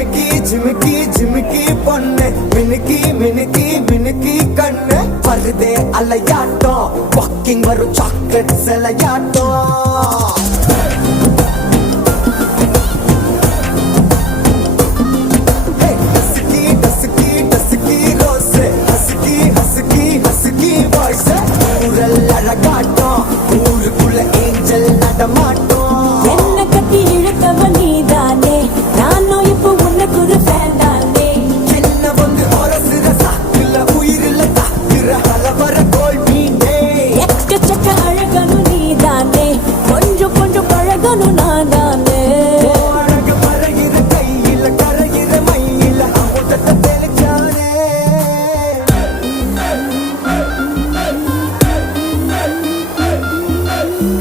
ஜிமிக்கி ஜிமிக்கி ஜிமிக்கி பொண்ணு மினுக்கி மினுக்கி மினுக்கி கண்ணு வருதே அலையாட்டம் வாக்கிங் வரும் சாக்லேட் சிலையாட்டம்